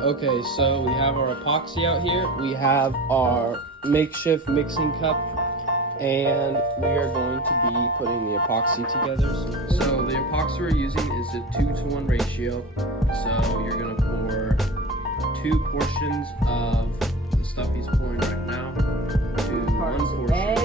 Okay, so we have our epoxy out here. We have our makeshift mixing cup, and we are going to be putting the epoxy together. So the epoxy we're using is a 2-to-1 ratio. So you're gonna pour 2 portions of the stuff he's pouring right now to 1 portion